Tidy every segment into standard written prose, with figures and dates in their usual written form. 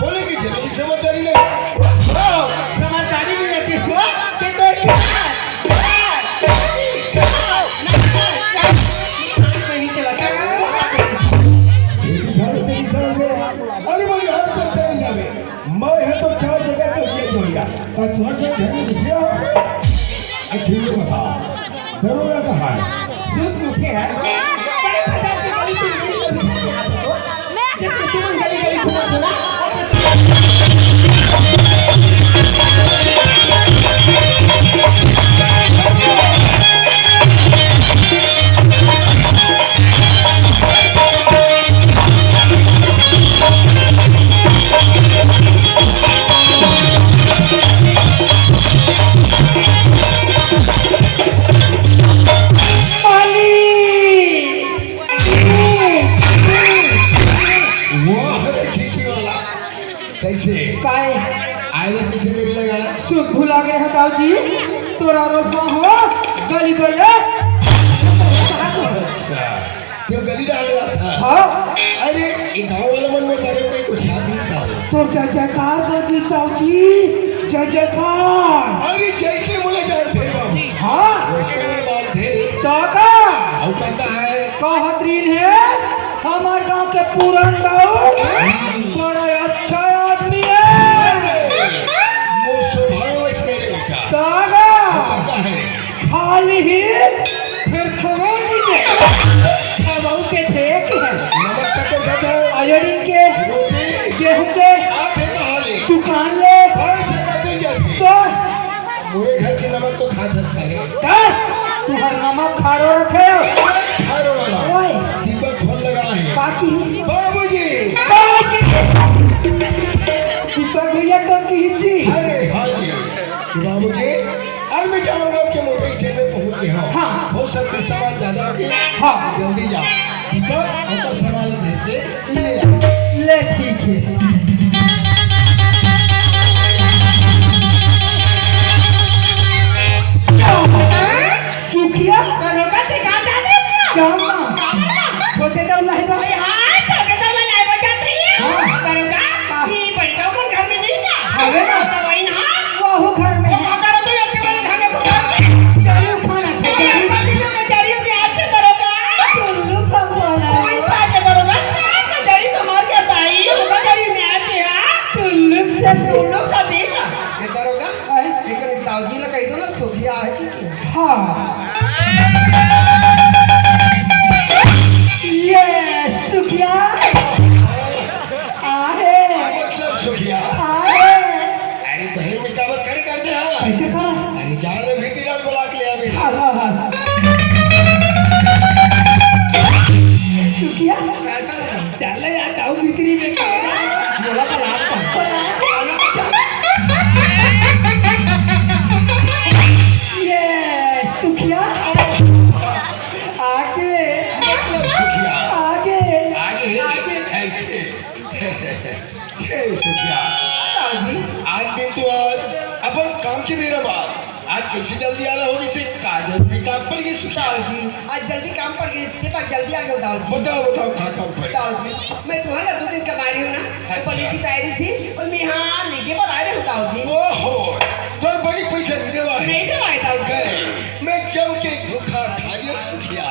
बोले कि थे तो समझदारी नहीं समझदारी नहीं रहती हो कि तो नहीं चला अरे बोली हर करते नहीं जावे मैं है तो चार जगह तो चेक हो गया और तुम्हारे से झगड़े दिखियो अच्छी ये बता दरोगा कहाँ है दूध मुखे है बड़े बाजार की गली पे जब तुम गली गली घुमा दो ना कैसे काय आयरन कैसे तेरे लगा सुख भुला गए हताओ जी तोरा रोकवा हो गली गए अच्छा क्यों गली डाल रहा था हाँ अरे ये गांव वाला मन में करे कोई कुछ याद नहीं था तो जय जयकार कर देता जी जय जयकार अरे जैसे बोले जानते बाबू हाँ रोशनी बात थे काका और काका है कहतरीन है हमारे गांव के पूरन गाँव बड़ा अच्छा आदमी है वो स्वभाव है मेरे बेटा काका काका है खाली ही फिर खबर नहीं दे खबर के देख है नमक का तो खाता है आयोडीन के रोटी गेहूं के आधे कहा ले दुकान ले पैसे का दे जाते तो पूरे घर के नमक तो खा सकता है कर तुम्हारा नमक खारो रखे हो खारो वाला ओए दीपक खोल लगा है काकी बाबूजी दीपक भैया तो की जी अरे हाँ जी बाबूजी अब मैं जाऊंगा आपके मोटे स्टेशन में पहुंच गया हूं हाँ हो सकता है सामान ज्यादा हो गया हाँ जल्दी जाओ दीपक आपका सामान भेज दे ले आओ ले ठीक है सुखिया दरोगा से कहाँ जाते हो? क्या छोटे दौला है ओए हाँ, छोटे तो ललाई बजात रही है। हाँ। दरोगा, हाँ। ये बड़ी तो अपन घर में नहीं था। हवे ना। तो वही ना। वो घर में वो है क्या करो तो ये वाले खाने को खा के। चलो खाना ये खाओ बच्चे बेचारियों के हाथ से दरोगा। चलो कम वाला वही बात है दरोगा, साथ बेचारी तो मर जाता है। ये बेचारी ने आते हैं। चलो से तुम लोग का देगा। ये दरोगा, लेकिन दाऊजी ने कही दो ना सुखिया है कि हाँ ये सुखिया आहे मतलब सुखिया आहे अरे बहन में काबर खड़े कर दे हाँ कैसे करा अरे जा रे भीतर डाल बुला के ले आ मेरे हाँ हाँ हाँ सुखिया चल यार गाँव बिक्री में बोला पलाट का। मतलब सुखिया आगे आगे ऐसे हे सुखिया दाऊजी, आज दिन तो आज अपन काम की मेरा बात आज कैसे जल्दी आना होगी से काजल भी काम पर गई सुखिया दाऊजी, आज जल्दी काम पड़ गई। इसके बाद जल्दी आ गए दाऊजी। बताओ बताओ क्या काम पर दाऊजी, मैं तुम्हारा 2 दिन कमा रही हूँ ना। अच्छा। पनीर की तैयारी थी और मैं यहाँ लेके पर आ रही हूँ दाऊजी। ओहो तो बड़ी पैसा नहीं देवा है नहीं दे पाए दाऊजी। मैं जम के धोखा खा गया सुखिया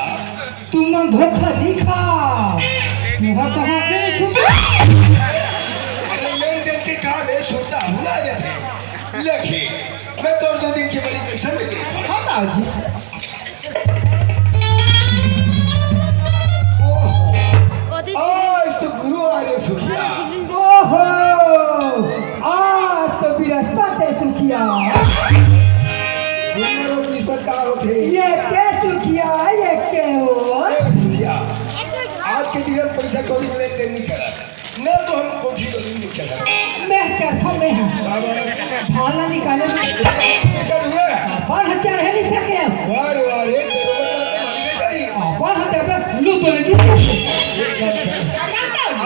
तुम धोखा दिखा तुम्हारा कहाँ से छुपा अरे लेन देन के काम है सोता भुला जाते लखी मैं तो 2 दिन के बड़ी पैसा में देता हाँ दाऊजी। आज तो गुरु आ गए सुखिया ओहो आज तो बृहस्पति है सुखिया गुरुवारों की सरकार होते ये के सुखिया ये के हो सुखिया आज के दिन हम पैसा कौड़ी में लेन देन नहीं करा न तो हम कोठी गली में चला मैं कैसा में हूँ भाला निकाले बेचा हुआ अपन हत्यार है नहीं सके वार वार एक दरोगा मालिक चली अपन हत्यार पे लू तो लगी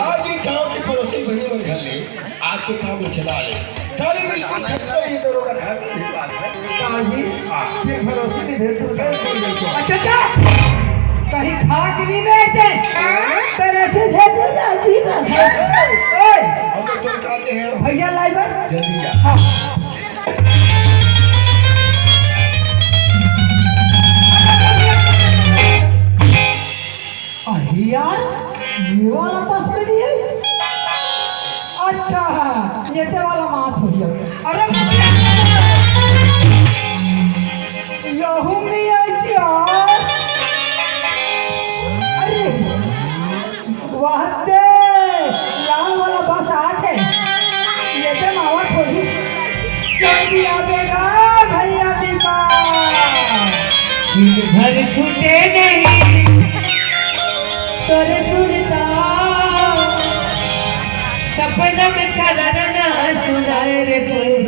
आज ही गांव के पड़ोसी बनी और घर ले आज के काम में चला ले काली बिल्कुल ये दरोगा था दाऊजी, फिर भरोसे की भेद तो गए कोई नहीं तो। अच्छा अच्छा कहीं खा के नहीं बैठे तेरे से भेज ना जी ना ओए हम तो तो खाते हैं भैया लाइबर जल्दी जा हाँ अरे यार ये वाला बस में भी है अच्छा ये से वाला माथ हो गया अरे यहू भी है यार अरे वाहते लाल वाला बस आते ये से मावा थोड़ी जल्दी आ बेटा भैया दीपा घर छूटे नहीं तोरे सुनता सपना में चला ना सुनाए रे तोरे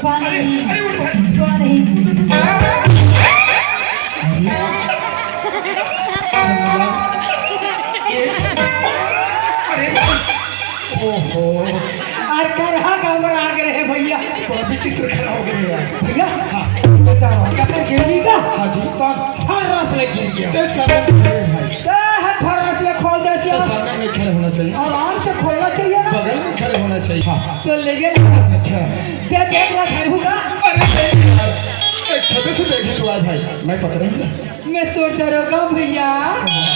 पहली ओहो और करहा घबरा गए भैया बड़ा विचित्र खड़ा हो गया भैया हाँ बताओ कपड़े खेलनी का हाँ जी तो हर रस ले खेल गया देख सामने भाई हर रस ले खोल दे तो सामने नहीं खड़े होना चाहिए आराम से खोलना चाहिए ना बगल में खड़े होना चाहिए हाँ तो ले गया अच्छा दे देख रहा घर होगा अरे एक छोटे से देखे तो आज भाई मैं पकड़ेंगे मैं सोच रहा भैया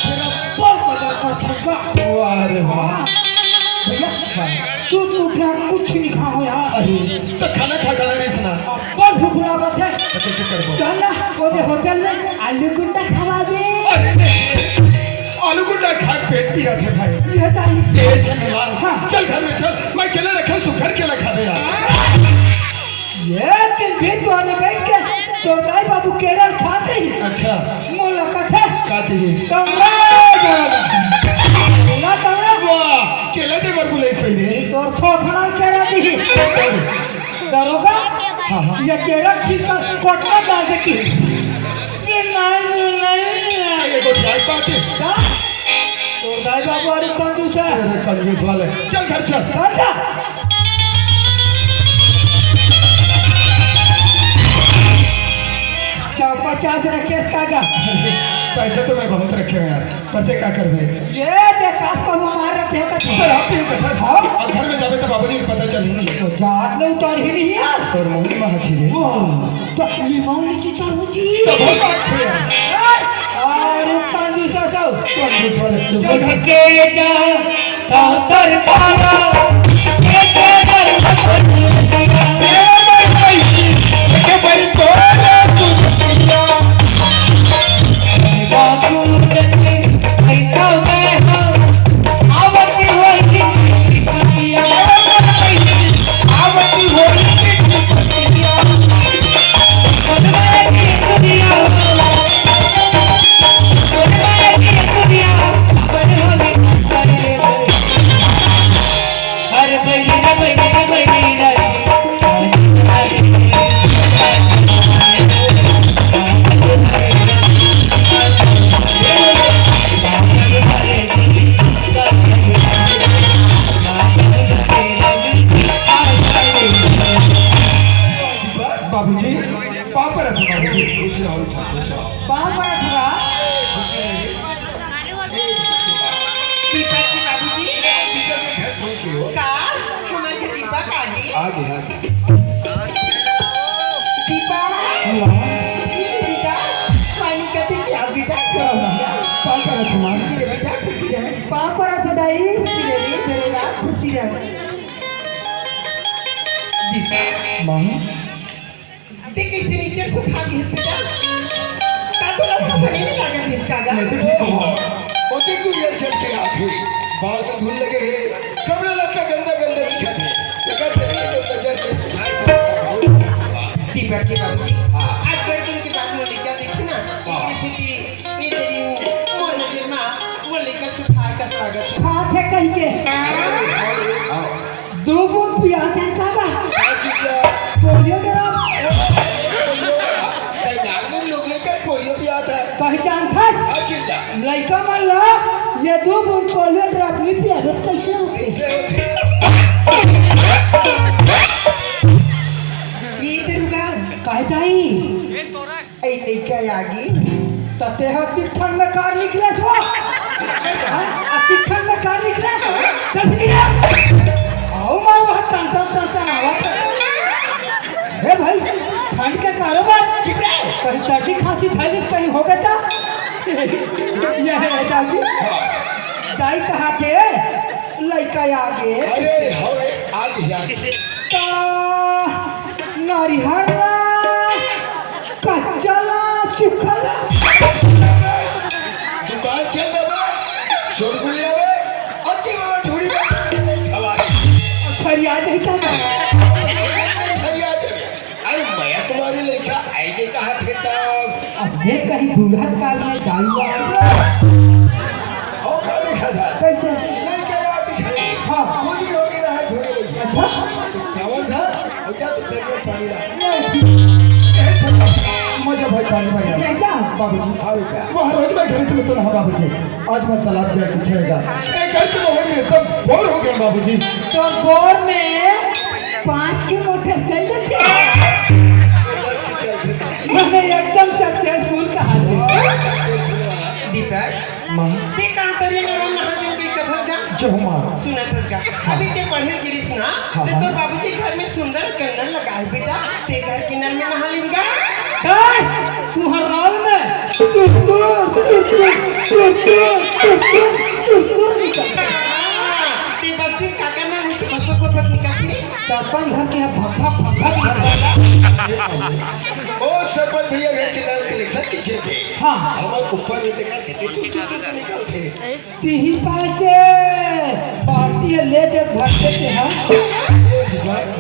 तेरा पर कदर कर सकता वाह रे वाह भैया तू क्या कुछ नहीं खाओ यार अरे तो खाना खा खाना नहीं सुना बहुत भूख लगा थे तो कैसे करबो चल ना वो होटल में आलू गुंडा खवा दे अरे नहीं आलू गुंडा खा पेट पिया थे भाई ये ताई ये धन्यवाद हाँ। चल घर में चल मैं केले रखा सुखर केला खा दे यार ये दिन भी तो आने बैठ के तो दाई बाबू केरल खाते ही अच्छा मोला कथे खाते ही कमरा ना कमरा वाह केला दे बर बुलाई सही रे तो थोथरा केरा दी दरोगा हाँ हाँ ये केरल छिपा कोटका डाल दे की नहीं ये तो चाय पार्टी तो दाई बाबू अरे कंजूस है अरे कंजूस वाले चल घर चल राजा सौ 50 रखे कागा पैसे तो मैं बहुत रखे हैं यार पते क्या कर भाई ये देख आप को मार रखे हैं सर आप ही कथा था और घर में जावे तो बाबूजी को पता चल ही नहीं तो जात ले उतार ही नहीं यार और मम्मी मां थी रे तो लिमाउनी चीचा मुझी तो बहुत बात थे और कंजूस सौ कंजूस वाले चल के जा तर पारा के के बड़ी तो बाबूजी पापा रखो बाबूजी खुश रहो पापा खरा आगे आगे दीपा ये बेटा पानी का क्या बेटा पापा रखो मां पापा सदाई खुशी रहे मां ते कैसे नीचे सुखा के बेटा का तो लगता बने नहीं लगा इसका गा मैं तो ठीक हूं और तू ये चल के आ थी बाल को धुल लगे कपड़े लगता गंदा गंदा दिखा थे ये करते के बाबूजी हाँ। आज बड़े दिन के बाद वो लेकर देखी ना हाँ। स्थिति ये तेरी मोर नजर में वो लेकर सुखाए का स्वागत है हाथ है कहीं के दो बूंद पिया दे दादा पोलियो ड्रॉप पहचान था लड़का मान लो ये दो बूंद पोलियो ड्रॉप नहीं पिया तो कैसे होते ये तेरुगा कहताई ऐ लेकर आगे तते हो तिखन में कार निकले छो तिखन में कार निकले चल निकले आओ मारो हाथ टन आवाज हे भाई ठंड का कारोबार कहीं सर्दी खांसी फैली कहीं हो गया था यह है दादी दाई कहा के लड़का आगे का नरिहला कच्चला सुखला फरियाद है क्या तुम्हारी लेखा आएगे कहा थे तब अब ये कहीं दुल्हन काल में जाऊंगा और क्या लिखा था कैसे लेके आ दिखाई हाँ पूरी होगी रहा थोड़ी बड़ी अच्छा चावल था और क्या तो तेरे पानी रहा मजा भाई पानी भाई ये क्या बाबूजी हाँ बेटा वहाँ रोज मैं घर से तो रहा बाबूजी आज मैं तालाब से पूछेगा घर से मोहन में सब बोर हो गया बाबूजी तो गोर में 5 की मोटर चल जाते मैंने एकदम सक्सेसफुल कहा दीपक माँ ते कांतरी में रोम महाजन की कथा का जो माँ सुनत का अभी ते पढ़े गिरीश ना हाँ, ते हाँ। तो बाबूजी घर में सुंदर कन्नड़ लगा है बेटा ते घर के नल में नहा लेंगा तू हर राल में ते बस्ती काका ना मुझे बसो को फट निकाल के सरपंच घर के भक्का भक्का ओ सरपंच भैया घर के नाल कलेक्शन किसे थे हाँ हमारे ऊपर में देखा से तू निकलते तीही पासे पार्टी ले दे भरते थे हम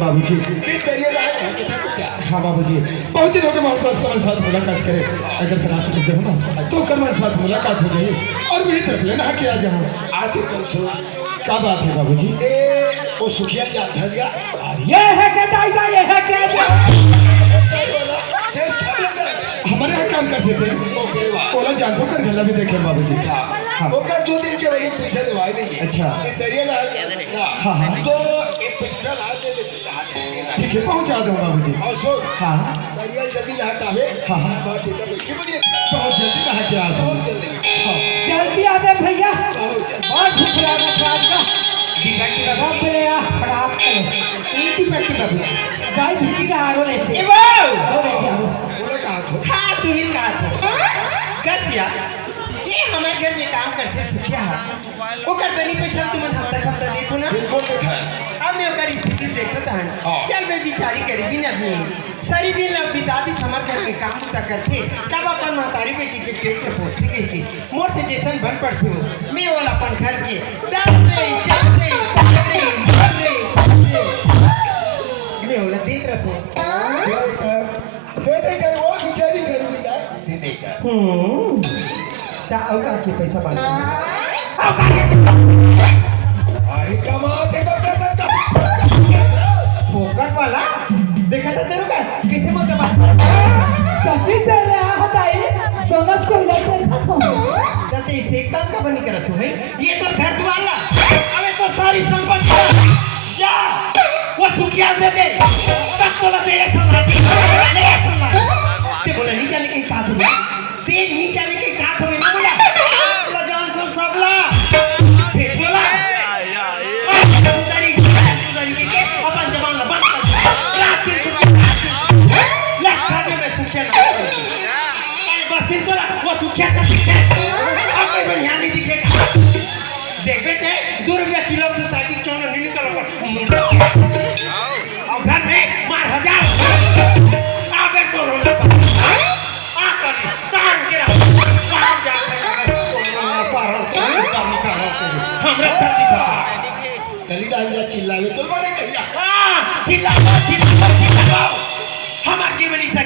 बाबूजी ये करिए ना क्या क्या हाँ बाबूजी बहुत दिन हो गए मैं उसका मेरे साथ मुलाकात करे अगर फिर आप सकते हो ना तो कर मेरे साथ मुलाकात हो गई और वही तरफ लेना कि आ जाओ आते तुम सुनो क्या बात है बाबूजी ए वो सुखिया जाता है क्या ये है क्या दाइगा ये है क्या हमारे यहाँ काम करते थे ओला जानतो कर गला भी देखे बाबूजी हाँ। ओकर 2 दिन के वही पैसे दवाई नहीं है अच्छा। ये करिए ना हाँ, हाँ। तो एक पैसा ला दे ठीक है पहुँचा दो बाबूजी और सुन हाँ करिए जल्दी यहाँ काहे हाँ, हाँ। बात बेटा बैठी बड़ी बहुत जल्दी रहा के आ जाओ बहुत जल्दी हाँ जल्दी आ गए भैया बहुत जल्दी बहुत शुक्रिया का दीपक की बाबू बाप रे खराब करे दीपक की बाबू गाय भिकी का हारो लेते ए वो हो रे क्या हो बोले कहा था हाँ तू ही कहा था कसिया ये हमारे घर में काम करते सुखिया वो कर बनी पैसा तुम हफ्ता देखो ना बिल्कुल देखा है अब मैं ओकर स्थिति देखता था हाँ। चल मैं बिचारी गरीबी न आदमी सारी दिन लग बिताती समर घर में काम उता करते तब अपन महतारी बेटी के पेट में पहुंचती गई थी मोर से जैसन बन पड़ती हूँ मैं वाला अपन घर के मैं वाला देख रहा था दे देगा वो बिचारी गरीबी ना दे देगा ता औका के पैसा बांध अरे कमाते तो फोकट वाला देखा था तेरे का कैसे मत बात कभी से रहा बताइए दोनों को लेकर खत्म कहते इसे काम का बनी कर है ये तो घर वाला अबे तो सारी संपत्ति जा वो सुखिया दे दे तब तो लगे ये सम्राट ते बोले नहीं जाने के कात हुई तेज नहीं जाने के कात हुई ना बोला बोला जान को सबला फिर बोला सुधारी के अपन जवान बंद कर लाख खाने में सुखिया ना बस इन चला वो सुखिया का सुखिया अब कोई बढ़िया नहीं दिखेगा देख बेटे 2 रुपया किलो से साइकिल चौना नहीं निकल और घर में मार 1000 आबे तो रोना आ कर तान के रहा बाहर जाकर पार हमरा कर दिखा गली डांजा चिल्लावे तो बने कहिया हां चिल्ला हमार जीवन से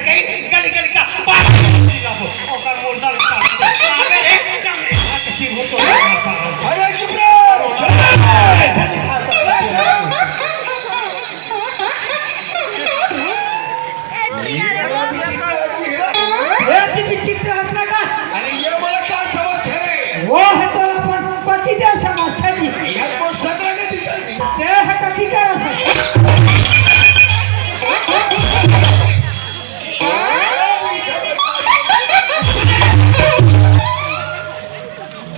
ओकर मुर्दा काट दे अबे रे जंगली किसी हो तो अरे चुप रहो चल ये बड़ा विचित्र आदमी है अति विचित्र हंसना का अरे ये वाला क्या समझ है रे वो है तो अपन पतिदेव समाज है जी यार को सदरा के दिखल दी ते है कथी करत है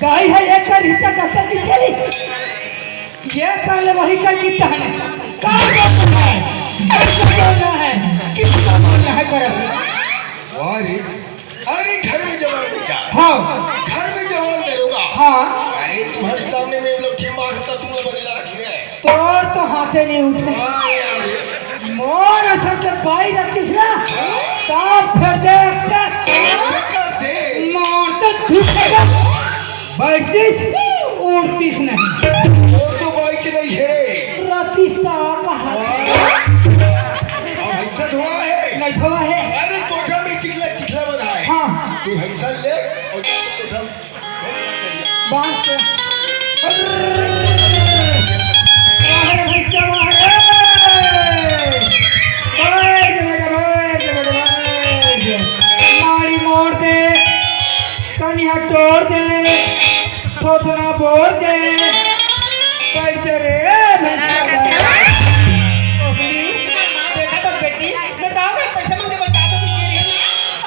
गाय है एक कर हित कहता की चली ये कर ले वही कर की तहने का बोलना है कैसे बोलना है किसका बोलना है कर अरे अरे घर में जवान बेटा हाँ घर में जवान दरोगा हाँ अरे तुम्हारे सामने में लोग ठीक मारता तुम लोग बने लाख है तोर तो हाथे नहीं उठे अरे मोर असर के बाई रखिस ना तब फिर देख करते मोर से धुकेगा बैठिस उड़तीस नहीं वो तो बाइक नहीं है रे रतीस ता कहा अब ऐसा धुआ है नहीं थोड़ा है अरे कोठा में चिखला चिखला बना है हाँ तू भैंसा ले और कोठा बांध के अरे भैया मारी मोड़ दे कन्या तोड़ दे सोचना बोल दे कैसे रे देखा तो बेटी मैं दाव में पैसा मांगे बता दो कि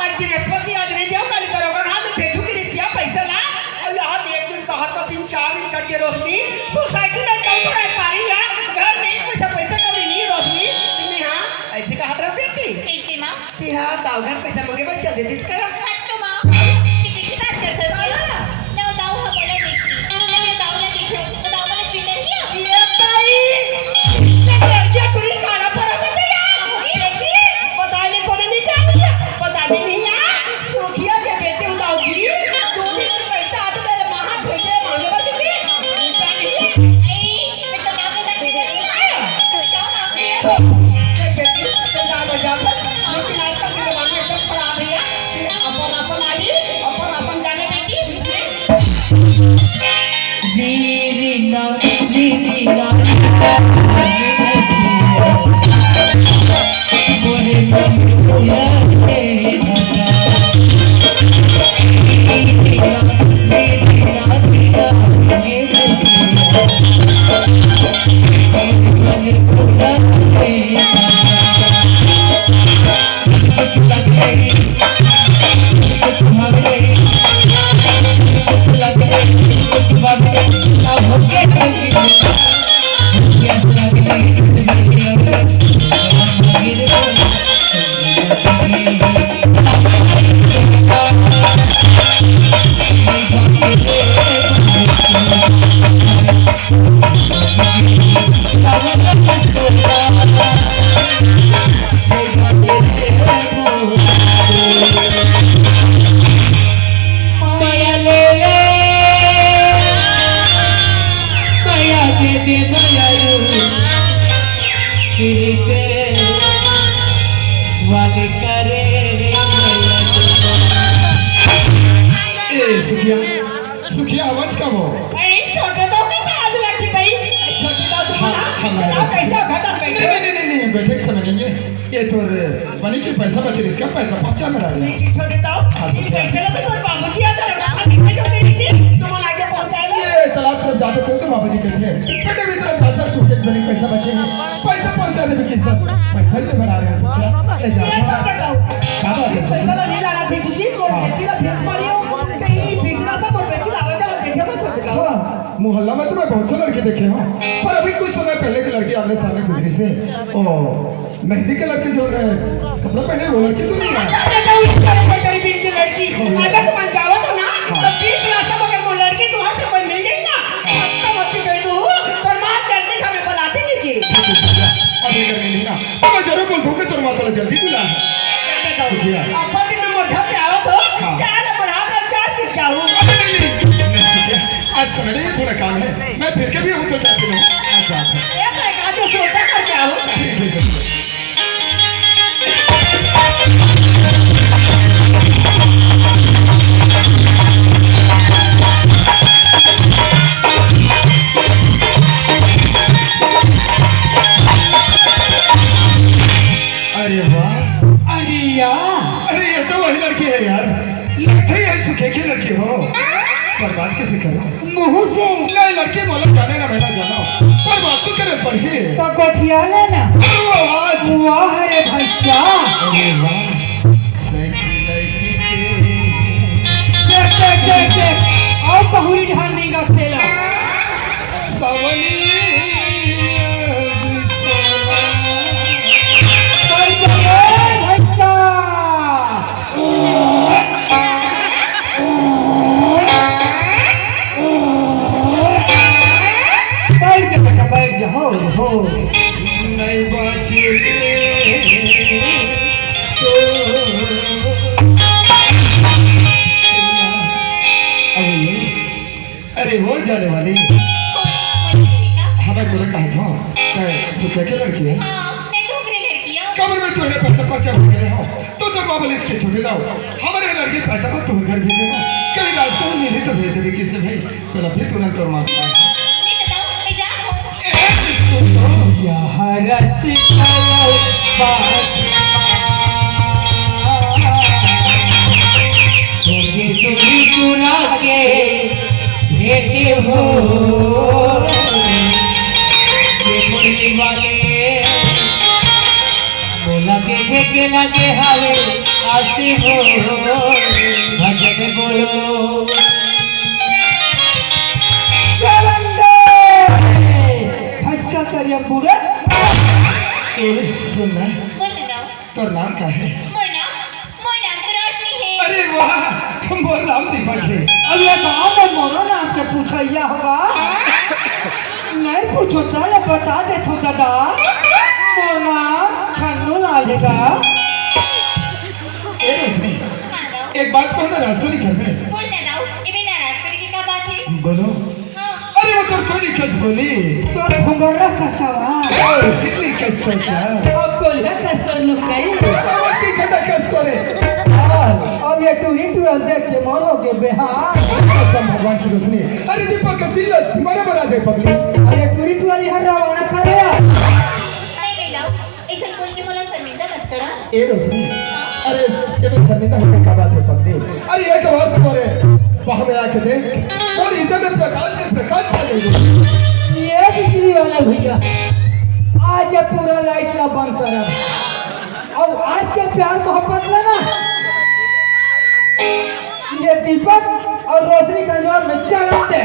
आज बृहस्पति आज नहीं जाओ काली दरोगा ना मैं भेजू की रिसिया पैसा ला और यहाँ एक दिन कहा था 3-4 दिन कट के रोशनी सोसाइटी में कम तो रह पा रही है घर नहीं पैसा पैसा कभी नहीं रोशनी तुमने हाँ ऐसे कहा था बेटी कैसे माँ? कि हाँ दाव घर पैसा मांगे बच्चा दे दी इसका तो माँ, किसी की बात कर सकती हो? मैं दाऊ हाँ बोला देखी, मैं दाऊ ने देखी, तो दाऊ ने चिल्ला दिया। ये ताई क्या तुरी खाना पड़ा बेटे यार बताने को नहीं चाहिए बताने नहीं यार सुखिया के बेटे उताओगी तू भी पैसा आते तेरे महा भेजे मांगे बस की मैं तो दाऊ ने तक चिल्ला दिया। तो जाओ ना। बेटी संगा बजा पर लेकिन आजकल के जमाने में सब खराब है यार अपन आई अपन जाने बेटी सुखिया सुखिया आवाज कम हो छोटे तो के आज लगी भाई छोटे तो तुम्हारा कैसा खत्म नहीं बैठे समय नहीं ये तो बनी की पैसा बचे इसका पैसा पहुंचा मेरा छोटे तो पैसे लगे तो बाबूजी आ जाएगा जो दे दी तुम आगे पहुंचाएगा ये तलाक से जाते थे तो बाबूजी कहते हैं बेटे भी तेरा पैसा सुखे बनी पैसा बचे हैं पैसा पहुंचाने में किस पैसा से बना रहे हैं ले जा पैसा नहीं लाना थी तुझे को बेटी का फेस मारियो कहीं बिगड़ा था और बेटी आवाज आ देखे मैं छोटे का मोहल्ला में तो मैं बहुत से लड़के देखे हूँ पर अभी कुछ समय पहले की लड़की आमने सामने गुजरी से ओ मेहंदी के लड़के जो कपड़ा पहने वो लड़की तो नहीं है लड़की अगर तुम जाओ तो ना तो बीच रास्ता पकड़ वो लड़की तुम्हारे से कोई मिल जाए ना तो मत कह दो पर मां जल्दी हमें बुलाते कीजिए अभी करके नहीं ना तो मैं जरूर बोल दूंगा तेरे माता जल्दी बुला अपन दिन में मोटा से आओ तो चाल बढ़ा कर चार की जाऊं आज समय नहीं थोड़ा काम है मैं फिर के भी हूँ तो चाहती हूँ अच्छा एक लगा जो छोटा करके आओ बात कैसे करे? मुंह से नहीं लड़की बोले जाने ना मैंने जाना पर बात तो करे पढ़ी तो कोठिया लेना। आज वाह रे भैया, अरे वाह सही लड़की देख और बहुरी ढाल नहीं गतेला सावली बैठ जा हो नहीं बाजी तो अरे वो जाने वाली हमें तुझे कहा था सुबह की लड़की है कमर में तुझे पैसा पहुंचा हो गए हो तो बाबल इसके छुट्टी लाओ हमारे लड़के पैसा पर तुम घर भेजे हो कहीं रास्ते में मिली तो भेज देवी किसी भाई तो अभी तुरंत और मांगता है चुरा के भेजे हो वाले बोला के लगे हवे आते हो भजन बोलो करिए पूरे सुनना तो नाम क्या है अरे वाह मोर नाम दीपक है अब ये गाँव में मोरो नाम के पूछैया होगा नहीं पूछो तो ये बता दे तो दादा मोर नाम छन्नू लाल है। ए रोशनी एक बात कहूँ ना रास्ते नहीं घर में बोलो अरे वो तो कोई कस बोली तो भुंगरा का सवाल कितनी कस पहुंचा अब कोल्हा का तो लोग गए कितना कस करे अब ये टूर देख के मरोगे बेहार भगवान की रोशनी अरे दीपक का दिल तुम्हारे बना दे पगली अरे टूर वाली हर रवाना करे ए रोशनी अरे जब शर्मिंदा होने का बात है पगली अरे एक बार तुम्हारे वहां में आके देख और इंटरनेट प्रकाश चलेगी ये बिजली वाला भैया आज ये पूरा लाइट ला बंद करा अब आज के प्यार मोहब्बत में ना ये दीपक और रोशनी कंजोर में चलते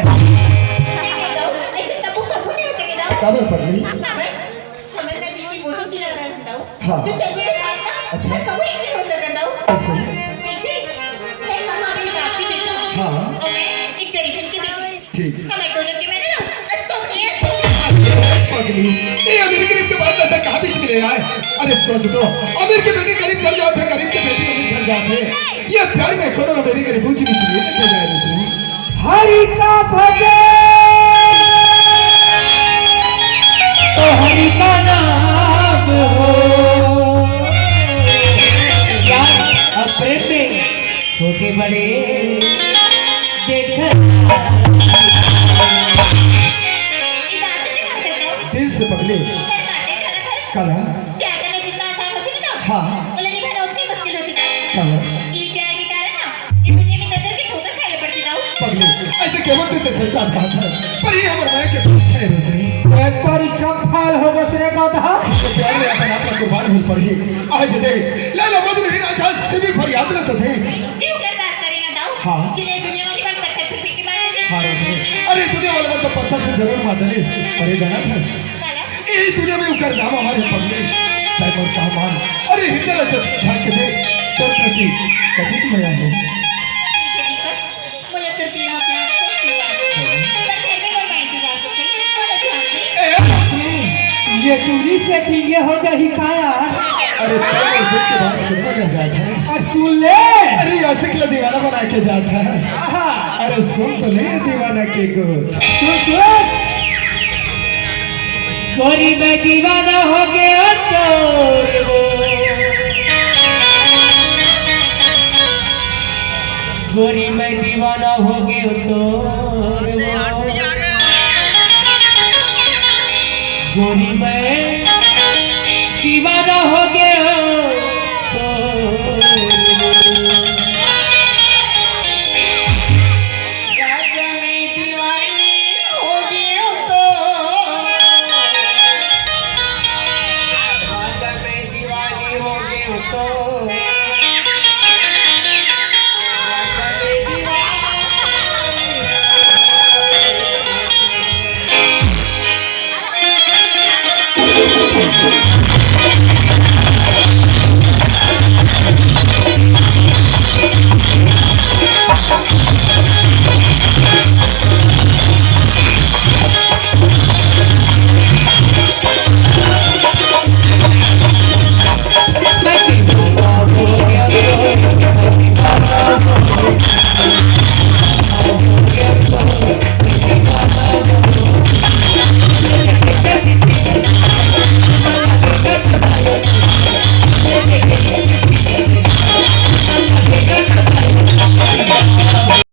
काबिल पगली हाँ हाँ ठीक अमेरिका के बाद ऐसा कहाँ बीच मिलेगा अरे सोच दो अमीर के बेटे गरीब घर जाते हैं गरीब के बेटे अमीर घर जाते हैं ये प्यार में खोलो मेरी गरीब पूछ नहीं चाहिए तो जाए दूसरी हरि का भजन तो हरि का नाम हो यार अपने पे छोटे बड़े दिल से पगले कल हाँ पगले ऐसे केवल तो सही बात कहा था पर ये हमारे भाई के पीछे है रोशनी एक परीक्षा फाल हो दूसरे का था तो प्यार में अपन आप कुर्बान हुई पड़ी आज देख लाला मदन ही राजा से भी फरियाद न तो थे हाँ हाँ रोशनी अरे दुनिया वाले तो पत्थर से जरूर मादली अरे जाना था ये दुनिया में उकर नाम हमारे पगले चाहे मोर सामान अरे हिंदला से झांक के देख तो प्रति कभी तुम आया हो ये टूरी से ठीके हो जाही काया अरे पहले देख के बात सुनने लग जाता है और सुन ले अरे आशिक ला दीवाना बना के जाता है आहा अरे सुन तो ले दीवाना के गोट तू गोरी में दीवाना हो गया तो गोरी में दीवाना हो गया तो गोरी में दीवाना हो गया तो तो